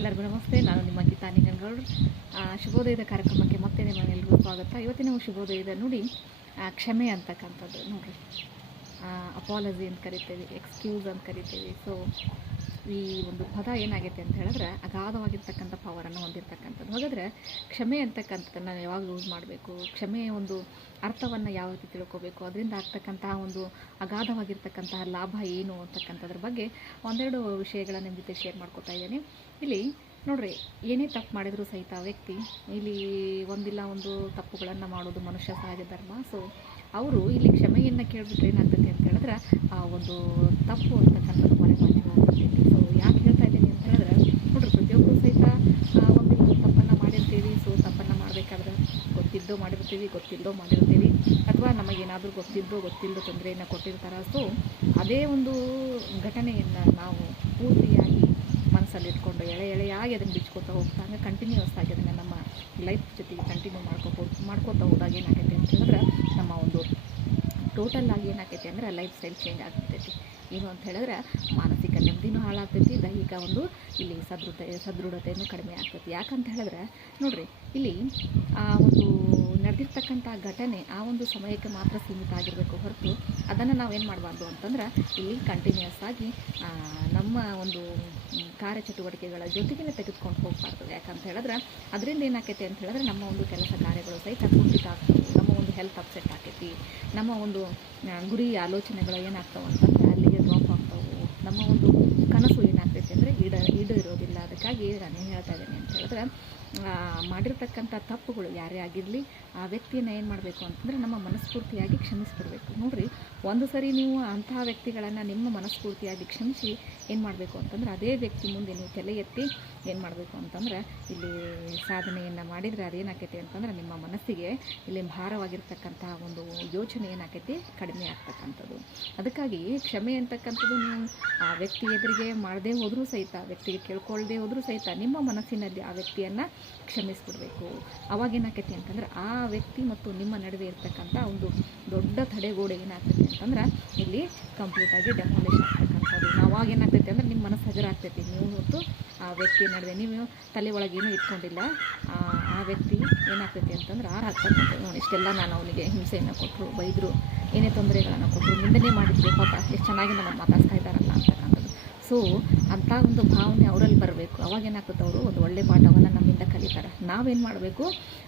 ಎಲ್ಲರಿಗೂ ನಮಸ್ತೆ. ನಾನು ನಿಮ್ಮ ಗೀತಾ ನಿಂಗನಗೌಡ್ರು ಶುಭೋದಯದ ಕಾರ್ಯಕ್ರಮಕ್ಕೆ ಮತ್ತೆ ನಿಮ್ಮೆಲ್ಲರಿಗೂ ಸ್ವಾಗತ. ಇವತ್ತಿನ ಶುಭೋದಯದ ನೋಡಿ ಕ್ಷಮೆ ಅಂತಕ್ಕಂಥದ್ದು. ನೋಡಿರಿ. ಅಪಾಲಜಿ ಅಂತ ಕರಿತೇವೆ, ಎಕ್ಸ್ಕ್ಯೂಸ್ ಅಂತ ಕರಿತೇವೆ. ಸೊ ಈ ಒಂದು ಪದ ಏನಾಗೈತೆ ಅಂತ ಹೇಳಿದ್ರೆ, ಅಗಾಧವಾಗಿರ್ತಕ್ಕಂಥ ಪವರನ್ನು ಹೊಂದಿರತಕ್ಕಂಥದ್ದು. ಹಾಗಾದರೆ, ಕ್ಷಮೆ ಅಂತಕ್ಕಂಥದ್ದನ್ನು ನಾವು ಯಾವಾಗ ಯೂಸ್ ಮಾಡಬೇಕು? ಕ್ಷಮೆಯ ಒಂದು ಅರ್ಥವನ್ನು ಯಾವ ರೀತಿ ತಿಳ್ಕೋಬೇಕು? ಅದರಿಂದ ಆಗ್ತಕ್ಕಂತಹ ಒಂದು ಅಗಾಧವಾಗಿರ್ತಕ್ಕಂತಹ ಲಾಭ ಏನು ಅಂತಕ್ಕಂಥದ್ರ ಬಗ್ಗೆ ಒಂದೆರಡು ವಿಷಯಗಳ ನಿಮ್ಮ ಜೊತೆ ಶೇರ್ ಮಾಡ್ಕೊತಾ ಇದ್ದೀನಿ. ಇಲ್ಲಿ ನೋಡ್ರಿ, ಏನೇ ತಪ್ಪು ಮಾಡಿದರೂ ಸಹಿತ ವ್ಯಕ್ತಿ ಇಲ್ಲಿ ಒಂದಿಲ್ಲ ಒಂದು ತಪ್ಪುಗಳನ್ನು ಮಾಡೋದು ಮನುಷ್ಯ ಸಹಜ ಧರ್ಮ. ಸೊ ಅವರು ಇಲ್ಲಿ ಕ್ಷಮೆಯನ್ನು ಕೇಳಿಬಿಟ್ರೆ ಏನಾಗ್ತದೆ ಅಂತ ಹೇಳಿದ್ರೆ, ಆ ಒಂದು ತಪ್ಪು ಅಂತಕ್ಕಂಥದ್ದು ಮನೆ ಮಾತಿಗೆ ಹೋಗ್ಬಿಡ್ತೈತಿ. ಸೊ ಯಾಕೆ ಹೇಳ್ತಾ ಇದ್ದೀನಿ ಅಂತ ಹೇಳಿದ್ರೆ, ನೋಡ್ರಿ ಪ್ರತಿಯೊಬ್ಬರು ಸಹಿತ ಒಂದಿಲ್ಲ ಒಂದು ತಪ್ಪನ್ನು ಮಾಡಿರ್ತೀವಿ. ಸೊ ತಪ್ಪನ್ನು ಮಾಡಬೇಕಾದ್ರೆ ಗೊತ್ತಿದ್ದೋ ಮಾಡಿರ್ತೀವಿ, ಗೊತ್ತಿಲ್ಲದೋ ಮಾಡಿರ್ತೀವಿ. ಅಥವಾ ನಮಗೇನಾದರೂ ಗೊತ್ತಿದ್ದೋ ಗೊತ್ತಿಲ್ಲದೋ ತೊಂದರೆಯನ್ನು ಕೊಟ್ಟಿರ್ತಾರೆ. ಸೊ ಅದೇ ಒಂದು ಘಟನೆಯನ್ನು ನಾವು ಪೂರ್ತಿಯಾಗಿ ಮನಸ್ಸಲ್ಲಿ ಇಟ್ಕೊಂಡು ಎಳೆ ಎಳೆಯಾಗಿ ಅದನ್ನು ಬಿಚ್ಕೋತಾ ಹೋಗ್ತಾ ಹಂಗೆ ಕಂಟಿನ್ಯೂಸ್ ಆಗಿ ಅದನ್ನು ನಮ್ಮ ಲೈಫ್ ಜೊತೆಗೆ ಕಂಟಿನ್ಯೂ ಮಾಡ್ಕೋಬೋದು ಮಾಡ್ಕೋತಾ ಹೋದಾಗ ಏನಾಗೈತೆ ಅಂತ ಹೇಳಿದ್ರೆ ನಮ್ಮ ಒಂದು ಟೋಟಲ್ ಆಗಿ ಏನಾಗೈತೆ ಅಂದರೆ ಲೈಫ್ ಸ್ಟೈಲ್ ಚೇಂಜ್ ಆಗ್ತೈತಿ. ಏನು ಅಂತ ಹೇಳಿದ್ರೆ ಮಾನಸಿಕ ನೆಮ್ಮದಿನೂ ಹಾಳಾಗ್ತೈತಿ, ದೈಹಿಕ ಒಂದು ಇಲ್ಲಿ ಸದೃಢತೆ ಸದೃಢತೆಯೂ ಕಡಿಮೆ ಆಗ್ತೈತಿ. ಯಾಕಂತ ಹೇಳಿದ್ರೆ ನೋಡಿರಿ, ಇಲ್ಲಿ ಆ ಒಂದು ನಡೆದಿರ್ತಕ್ಕಂಥ ಘಟನೆ ಆ ಒಂದು ಸಮಯಕ್ಕೆ ಮಾತ್ರ ಸೀಮಿತ ಆಗಿರಬೇಕು ಹೊರತು ಅದನ್ನು ನಾವೇನು ಮಾಡಬಾರ್ದು ಅಂತಂದ್ರೆ ಇಲ್ಲಿ ಕಂಟಿನ್ಯೂಸ್ ಆಗಿ ನಮ್ಮ ಒಂದು ಕಾರ್ಯಚಟುವಟಿಕೆಗಳ ಜೊತೆಗೇ ತೆಗೆದುಕೊಂಡು ಹೋಗಬಾರ್ದು. ಯಾಕಂತ ಹೇಳಿದ್ರೆ ಅದರಿಂದ ಏನಾಕೈತಿ ಅಂತ ಹೇಳಿದ್ರೆ ನಮ್ಮ ಒಂದು ಕೆಲಸ ಕಾರ್ಯಗಳು ಸಹಿತ ಕುಂಠಿತ ಆಗ್ತವೆ. ನಮ್ಮ ಒಂದು ಹೆಲ್ತ್ ಅಪ್ಸೆಟ್ ಆಗ್ತೈತಿ ನಮ್ಮ ಒಂದು ಗುರಿ ಆಲೋಚನೆಗಳು ಏನಾಗ್ತವೆ ಆಗ್ತಾವೆ ನಮ್ಮ ಒಂದು ಕನಸು ಏನಾಗ್ತೈತೆ ಅಂದರೆ ಈಡ ಇರೋದಿಲ್ಲ. ಅದಕ್ಕಾಗಿ ನಾನೇನು ಹೇಳ್ತಾ ಇದ್ದೀನಿ ಅಂತ ಹೇಳಿದ್ರೆ ಮಾಡಿರ್ತಕ್ಕಂಥ ತಪ್ಪುಗಳು ಯಾರೇ ಆಗಿರಲಿ, ಆ ವ್ಯಕ್ತಿಯನ್ನು ಏನು ಮಾಡಬೇಕು ಅಂತಂದರೆ ನಮ್ಮ ಮನಸ್ಫೂರ್ತಿಯಾಗಿ ಕ್ಷಮಿಸ್ಬಿಡ್ಬೇಕು. ನೋಡಿರಿ, ಒಂದು ಸರಿ ನೀವು ಅಂತಹ ವ್ಯಕ್ತಿಗಳನ್ನು ನಿಮ್ಮ ಮನಸ್ಫೂರ್ತಿಯಾಗಿ ಕ್ಷಮಿಸಿ ಏನು ಮಾಡಬೇಕು ಅಂತಂದ್ರೆ, ಅದೇ ವ್ಯಕ್ತಿ ಮುಂದೆ ನೀವು ತಲೆ ಎತ್ತಿ ಏನು ಮಾಡಬೇಕು ಅಂತಂದ್ರೆ, ಇಲ್ಲಿ ಸಾಧನೆಯನ್ನು ಮಾಡಿದರೆ ಅದೇನಾಕೈತಿ ಅಂತಂದ್ರೆ, ನಿಮ್ಮ ಮನಸ್ಸಿಗೆ ಇಲ್ಲಿ ಭಾರವಾಗಿರ್ತಕ್ಕಂತಹ ಒಂದು ಯೋಚನೆ ಏನಾಕೈತಿ, ಕಡಿಮೆ ಆಗ್ತಕ್ಕಂಥದ್ದು. ಅದಕ್ಕಾಗಿ ಕ್ಷಮೆ ಅಂತಕ್ಕಂಥದ್ದು ನೀವು ಆ ವ್ಯಕ್ತಿ ಎದುರಿಗೆ ಮಾಡದೇ ಹೋದರೂ ಸಹಿತ, ವ್ಯಕ್ತಿಗೆ ಕೇಳ್ಕೊಳ್ಳದೆ ಹೋದರೂ ಸಹಿತ ನಿಮ್ಮ ಮನಸ್ಸಿನಲ್ಲಿ ಆ ವ್ಯಕ್ತಿಯನ್ನು ಕ್ಷಮಿಸ್ಬಿಡ್ಬೇಕು. ಅವಾಗ ಏನಾಕೈತಿ ಅಂತಂದ್ರೆ, ಆ ವ್ಯಕ್ತಿ ಮತ್ತು ನಿಮ್ಮ ನಡುವೆ ಇರ್ತಕ್ಕಂಥ ಒಂದು ದೊಡ್ಡ ತಡೆಗೋಡೆ ಏನಾಗ್ತೈತಿ ಅಂತಂದ್ರೆ, ಇಲ್ಲಿ ಕಂಪ್ಲೀಟಾಗಿ ಡೆಮಾಲಿಷ್ ಆಗ್ತಕ್ಕಂಥದ್ದು. ಅವಾಗ ಏನಾಗ್ತೈತಿ ಅಂದ್ರೆ, ನಿಮ್ಮ ಮನಸ್ಸು ಹಗರ ಆಗ್ತೈತಿ ನೀವು ಮತ್ತು ಆ ವ್ಯಕ್ತಿ ನಡುವೆ. ನೀವು ತಲೆ ಒಳಗೇನು ಇಟ್ಕೊಂಡಿಲ್ಲ. ಆ ವ್ಯಕ್ತಿ ಏನಾಗ್ತೈತಿ ಅಂತಂದ್ರೆ ಆರು ಆಗ್ತಕ್ಕಂಥದ್ದು ನೋಡಿ, ಇಷ್ಟೆಲ್ಲ ನಾನು ಅವನಿಗೆ ಹಿಂಸೆಯನ್ನು ಕೊಟ್ಟರು, ಬೈದರು. ಏನೇ ತೊಂದರೆಗಳನ್ನು ಕೊಟ್ಟರು. ನಿಂದನೆ ಮಾಡಿದ್ರು. ಪಾಪ, ಎಷ್ಟು ಚೆನ್ನಾಗಿ ನಮ್ಮ ಮಾತಾಡ್ತಾ ಇದ್ದಾರಲ್ಲ ಅಂತಕ್ಕಂಥದ್ದು ಸೊ ಅಂಥ ಒಂದು ಭಾವನೆ ಅವರಲ್ಲಿ ಬರಬೇಕು. ಅವಾಗ ಏನಾಗ್ತದೆ ಅವರು ಒಂದು ಒಳ್ಳೆ ಪಾಠವನ್ನು ನಮ್ಮಿಂದ ಕಲಿತಾರೆ. ನಾವೇನು ಮಾಡಬೇಕು?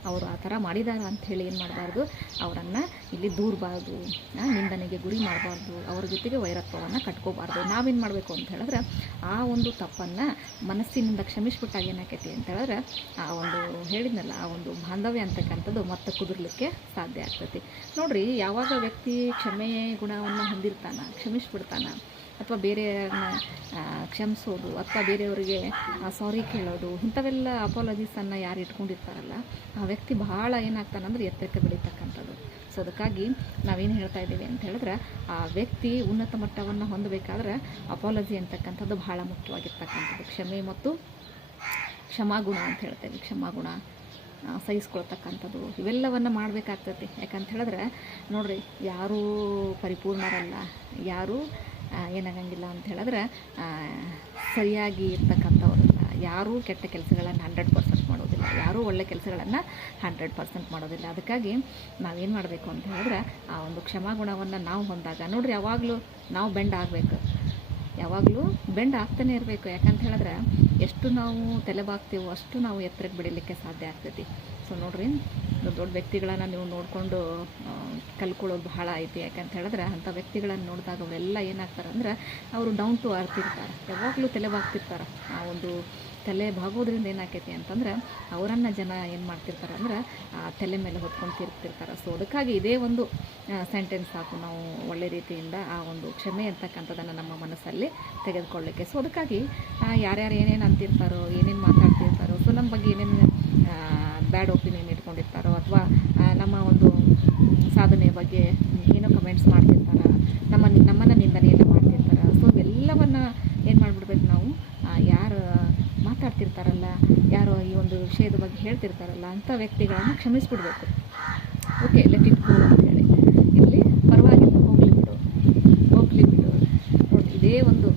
ಅವರು ಆ ಥರ ಮಾಡಿದಾರ ಅಂಥೇಳಿ ಏನು ಮಾಡಬಾರ್ದು? ಅವರನ್ನು ಇಲ್ಲಿ ದೂರಬಾರ್ದು ನಿಂದನೆಗೆ ಗುರಿ ಮಾಡಬಾರ್ದು, ಅವ್ರ ಜೊತೆಗೆ ವೈರತ್ವವನ್ನು ಕಟ್ಕೋಬಾರ್ದು. ನಾವೇನು ಮಾಡಬೇಕು ಅಂತ ಹೇಳಿದ್ರೆ ಆ ಒಂದು ತಪ್ಪನ್ನು ಮನಸ್ಸಿನಿಂದ ಕ್ಷಮಿಸ್ಬಿಟ್ಟಾಗ ಏನಾಕೈತಿ ಅಂತ ಹೇಳಿದ್ರೆ ಆ ಒಂದು ಹೇಳಿದ್ನಲ್ಲ, ಆ ಒಂದು ಬಾಂಧವ್ಯ ಅಂತಕ್ಕಂಥದ್ದು ಮತ್ತೆ ಕುದುರ್ಲಿಕ್ಕೆ ಸಾಧ್ಯ ಆಗ್ತೈತಿ. ನೋಡಿರಿ, ಯಾವಾಗ ವ್ಯಕ್ತಿ ಕ್ಷಮೆ ಗುಣವನ್ನು ಹೊಂದಿರ್ತಾನೆ, ಕ್ಷಮಿಸ್ಬಿಡ್ತಾನ ಅಥವಾ ಬೇರೆಯವ್ರನ್ನ ಕ್ಷಮಿಸೋದು ಅಥವಾ ಬೇರೆಯವರಿಗೆ ಸಾರಿ ಕೇಳೋದು, ಇಂಥವೆಲ್ಲ ಅಪಾಲಜೀಸನ್ನು ಯಾರು ಇಟ್ಕೊಂಡಿರ್ತಾರಲ್ಲ, ಆ ವ್ಯಕ್ತಿ ಬಹಳ ಏನಾಗ್ತಾನಂದ್ರೆ ಎತ್ತರಕ್ಕೆ ಬೆಳೀತಕ್ಕಂಥದ್ದು ಸೊ ಅದಕ್ಕಾಗಿ ನಾವೇನು ಹೇಳ್ತಾ ಇದ್ದೀವಿ ಅಂತ ಹೇಳಿದ್ರೆ, ಆ ವ್ಯಕ್ತಿ ಉನ್ನತ ಮಟ್ಟವನ್ನು ಹೊಂದಬೇಕಾದ್ರೆ ಅಪಾಲಜಿ ಅಂತಕ್ಕಂಥದ್ದು ಬಹಳ ಮುಖ್ಯವಾಗಿರ್ತಕ್ಕಂಥದ್ದು. ಕ್ಷಮೆ ಮತ್ತು ಕ್ಷಮಾಗುಣ ಅಂತ ಹೇಳ್ತೇವೆ ಕ್ಷಮಾಗುಣ ಸಹಿಸ್ಕೊಳ್ತಕ್ಕಂಥದ್ದು. ಇವೆಲ್ಲವನ್ನು ಮಾಡಬೇಕಾಗ್ತೈತಿ ಯಾಕಂತ ಹೇಳಿದ್ರೆ, ನೋಡಿರಿ, ಯಾರೂ ಪರಿಪೂರ್ಣರಲ್ಲ. ಯಾರೂ ಏನಾಗಂಗಿಲ್ಲ ಅಂತ ಹೇಳಿದ್ರೆ ಸರಿಯಾಗಿ ಇರ್ತಕ್ಕಂಥವ್ರಲ್ಲ ಯಾರೂ ಕೆಟ್ಟ ಕೆಲಸಗಳನ್ನು ಹಂಡ್ರೆಡ್ ಪರ್ಸೆಂಟ್ ಮಾಡೋದಿಲ್ಲ. ಯಾರೂ ಒಳ್ಳೆ ಕೆಲಸಗಳನ್ನು ಹಂಡ್ರೆಡ್ ಪರ್ಸೆಂಟ್ ಮಾಡೋದಿಲ್ಲ. ಅದಕ್ಕಾಗಿ ನಾವೇನು ಮಾಡಬೇಕು ಅಂತ ಹೇಳಿದ್ರೆ, ಆ ಒಂದು ಕ್ಷಮಾಗುಣವನ್ನು ನಾವು ಹೊಂದಾಗ ನೋಡ್ರಿ ಯಾವಾಗಲೂ ನಾವು ಬೆಂಡ್ ಆಗಬೇಕು. ಯಾವಾಗಲೂ ಬೆಂಡ್ ಆಗ್ತಾನೆ ಇರಬೇಕು. ಯಾಕಂತ ಹೇಳಿದ್ರೆ, ಎಷ್ಟು ನಾವು ತಲೆಬಾಗ್ತೀವೋ ಅಷ್ಟು ನಾವು ಎತ್ತರಕ್ಕೆ ಬಿಡಲಿಕ್ಕೆ ಸಾಧ್ಯ ಆಗ್ತೈತಿ. ಸೊ ನೋಡ್ರಿ ದೊಡ್ಡ ದೊಡ್ಡ ವ್ಯಕ್ತಿಗಳನ್ನು ನೀವು ನೋಡಿಕೊಂಡು ಕಲ್ಕೊಳ್ಳೋದು ಬಹಳ ಐತಿ. ಯಾಕಂತ ಹೇಳಿದ್ರೆ ಅಂಥ ವ್ಯಕ್ತಿಗಳನ್ನು ನೋಡಿದಾಗ ಅವರೆಲ್ಲ ಏನಾಗ್ತಾರೆ ಅಂದ್ರೆ ಅವರು ಡೌನ್ ಟು ಅರ್ತ್ ಇರ್ತಾರೆ. ಯಾವಾಗಲೂ ತಲೆಬಾಗ್ತಿರ್ತಾರೆ ಆ ಒಂದು ತಲೆ ಬಾಗೋದ್ರಿಂದ ಏನಾಕೈತಿ ಅಂತಂದ್ರೆ ಅವರನ್ನು ಜನ ಏನು ಮಾಡ್ತಿರ್ತಾರೆ ಅಂದ್ರೆ, ಆ ತಲೆ ಮೇಲೆ ಹೊತ್ಕೊಂಡು ತಿರ್ತಿರ್ತಾರೆ ಸೊ ಅದಕ್ಕಾಗಿ ಇದೇ ಒಂದು ಸೆಂಟೆನ್ಸ್ ಸಾಕು. ನಾವು ಒಳ್ಳೆ ರೀತಿಯಿಂದ ಆ ಒಂದು ಕ್ಷಮೆ ಅಂತಕ್ಕಂಥದ್ದನ್ನು ನಮ್ಮ ಮನಸ್ಸಲ್ಲಿ ತೆಗೆದುಕೊಳ್ಳಿಕ್ಕೆ. ಸೊ ಅದಕ್ಕಾಗಿ ಯಾರ್ಯಾರು ಏನೇನು ಅಂತಿರ್ತಾರೋ, ಏನೇನು ಮಾತಾಡ್ತಿರ್ತಾರೋ ಸೊ ನಮ್ಮ ಬಗ್ಗೆ ಏನೇನು ಬ್ಯಾಡ್ ಒಪಿನಿಯನ್ ಇಟ್ಕೊಂಡಿರ್ತಾರೋ ಅಥವಾ ನಮ್ಮ ಒಂದು ಸಾಧನೆಯ ಬಗ್ಗೆ ಏನೋ ಕಮೆಂಟ್ಸ್ ಮಾಡ್ತಿರ್ತಾರೆ, ನಮ್ಮ, ನಮ್ಮನ್ನು ನಿಂದನೆಯನ್ನು ಮಾಡ್ತಿರ್ತಾರೆ, ಸೊ ಇವೆಲ್ಲವನ್ನು ಏನು ಮಾಡಿಬಿಡ್ಬೇಕು ನಾವು? ಯಾರು ಮಾತಾಡ್ತಿರ್ತಾರಲ್ಲ, ಯಾರೋ ಈ ಒಂದು ವಿಷಯದ ಬಗ್ಗೆ ಹೇಳ್ತಿರ್ತಾರಲ್ಲ ಅಂಥ ವ್ಯಕ್ತಿಗಳನ್ನು ಕ್ಷಮಿಸ್ಬಿಡ್ಬೇಕು. ಓಕೆ ಲೆಟ್ ಇಟ್ ಗೋ ಅಂತೇಳಿ ಇಲ್ಲಿ ಪರವಾಗಿಲ್ಲ, ಹೋಗ್ಲಿ ಬಿಡು ಹೋಗ್ಲಿ ಬಿಡು. ನೋಡಿ, ಇದೇ ಒಂದು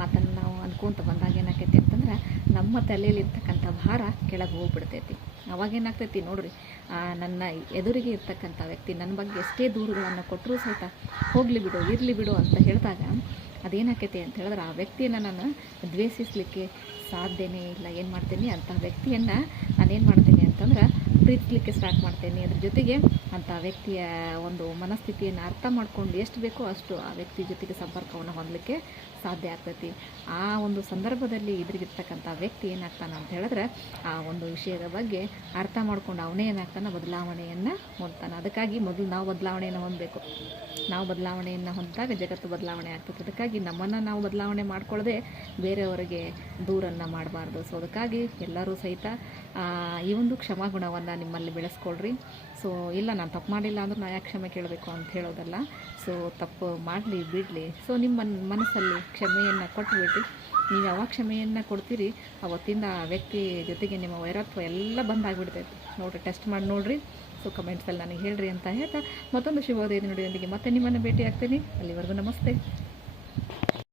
ಮಾತನ್ನು ನಾವು ಅನ್ಕೊಂತ ಬಂದಾಗ ಏನಾಕೈತಿ ಅಂತಂದ್ರೆ, ನಮ್ಮ ತಲೆಯಲ್ಲಿ ಭಾರ ಕೆಳಗೆ ಹೋಗ್ಬಿಡ್ತೈತಿ. ಅವಾಗೇನಾಗ್ತೈತಿ ನೋಡ್ರಿ ನನ್ನ ಎದುರಿಗೆ ಇರ್ತಕ್ಕಂಥ ವ್ಯಕ್ತಿ ನನ್ನ ಬಗ್ಗೆ ಎಷ್ಟೇ ದೂರುಗಳನ್ನು ಕೊಟ್ಟರೂ ಸಹಿತ ಹೋಗಲಿ ಬಿಡು, ಇರಲಿ ಬಿಡು ಅಂತ ಹೇಳಿದಾಗ ಅದೇನಾಕೈತಿ ಅಂತ ಹೇಳಿದ್ರೆ ಆ ವ್ಯಕ್ತಿಯನ್ನು ನಾನು ದ್ವೇಷಿಸಲಿಕ್ಕೆ ಸಾಧ್ಯನೇ ಇಲ್ಲ. ಏನು ಮಾಡ್ತೀನಿ? ಅಂಥ ವ್ಯಕ್ತಿಯನ್ನು ನಾನೇನು ಮಾಡ್ತೀನಿ ಅಂತಂದ್ರೆ ಪ್ರೀತಿಸಲಿಕ್ಕೆ ಸ್ಟಾರ್ಟ್ ಮಾಡ್ತೇನೆ. ಅದ್ರ ಜೊತೆಗೆ ಅಂಥ ವ್ಯಕ್ತಿಯ ಒಂದು ಮನಸ್ಥಿತಿಯನ್ನು ಅರ್ಥ ಮಾಡ್ಕೊಂಡು ಎಷ್ಟು ಬೇಕೋ ಅಷ್ಟು ಆ ವ್ಯಕ್ತಿ ಜೊತೆಗೆ ಸಂಪರ್ಕವನ್ನು ಹೊಂದಲಿಕ್ಕೆ ಸಾಧ್ಯ ಆಗ್ತೈತಿ. ಆ ಒಂದು ಸಂದರ್ಭದಲ್ಲಿ ಇದ್ರಿಗಿರ್ತಕ್ಕಂಥ ವ್ಯಕ್ತಿ ಏನಾಗ್ತಾನೆ ಅಂತ ಹೇಳಿದ್ರೆ ಆ ಒಂದು ವಿಷಯದ ಬಗ್ಗೆ ಅರ್ಥ ಮಾಡ್ಕೊಂಡು ಅವನೇ ಏನಾಗ್ತಾನೆ? ಬದಲಾವಣೆಯನ್ನು ಹೊಂದ್ತಾನೆ. ಅದಕ್ಕಾಗಿ ಮೊದಲು ನಾವು ಬದಲಾವಣೆಯನ್ನು ಹೊಂದಬೇಕು. ನಾವು ಬದಲಾವಣೆಯನ್ನು ಹೊಂದಿದಾಗ ಜಗತ್ತು ಬದಲಾವಣೆ ಆಗ್ತದೆ ಅದಕ್ಕಾಗಿ ನಮ್ಮನ್ನು ನಾವು ಬದಲಾವಣೆ ಮಾಡಿಕೊಳ್ಳದೆ ಬೇರೆಯವರಿಗೆ ದೂರನ್ನು ಮಾಡಬಾರ್ದು. ಸೊ ಅದಕ್ಕಾಗಿ ಎಲ್ಲರೂ ಸಹಿತ ಈ ಒಂದು ಕ್ಷಮಾಗುಣವನ್ನು ನಿಮ್ಮಲ್ಲಿ ಬೆಳೆಸ್ಕೊಳ್ರಿ. ಸೊ ಇಲ್ಲ, ನಾನು ತಪ್ಪು ಮಾಡಿಲ್ಲ ಅಂದ್ರೆ ನಾ ಯಾಕೆ ಕ್ಷಮೆ ಕೇಳಬೇಕು ಅಂತ ಹೇಳೋದಲ್ಲ. ಸೊ ತಪ್ಪು ಮಾಡಲಿ, ಬಿಡಲಿ. ಸೊ ನಿಮ್ಮ ಮನ್- ಮನಸ್ಸಲ್ಲಿ ಕ್ಷಮೆಯನ್ನು ಕೊಟ್ಟುಬಿಡ್ರಿ ನೀವು ಯಾವಾಗ ಕ್ಷಮೆಯನ್ನು ಕೊಡ್ತೀರಿ, ಅವತ್ತಿಂದ ಆ ವ್ಯಕ್ತಿ ಜೊತೆಗೆ ನಿಮ್ಮ ವೈರತ್ವ ಎಲ್ಲ ಬಂದಾಗ್ಬಿಡ್ತೈತೆ. ನೋಡಿರಿ, ಟೆಸ್ಟ್ ಮಾಡಿ ನೋಡಿರಿ. ಸೊ ಕಮೆಂಟ್ಸಲ್ಲಿ ನನಗೆ ಹೇಳ್ರಿ ಅಂತ ಹೇಳ್ತಾ ಮತ್ತೊಂದು ಶುಭೋದಯದ ನುಡಿಯೊಂದಿಗೆ ಮತ್ತೆ ನಿಮ್ಮನ್ನು ಭೇಟಿ ಆಗ್ತೀನಿ ಅಲ್ಲಿವರೆಗೂ ನಮಸ್ತೆ.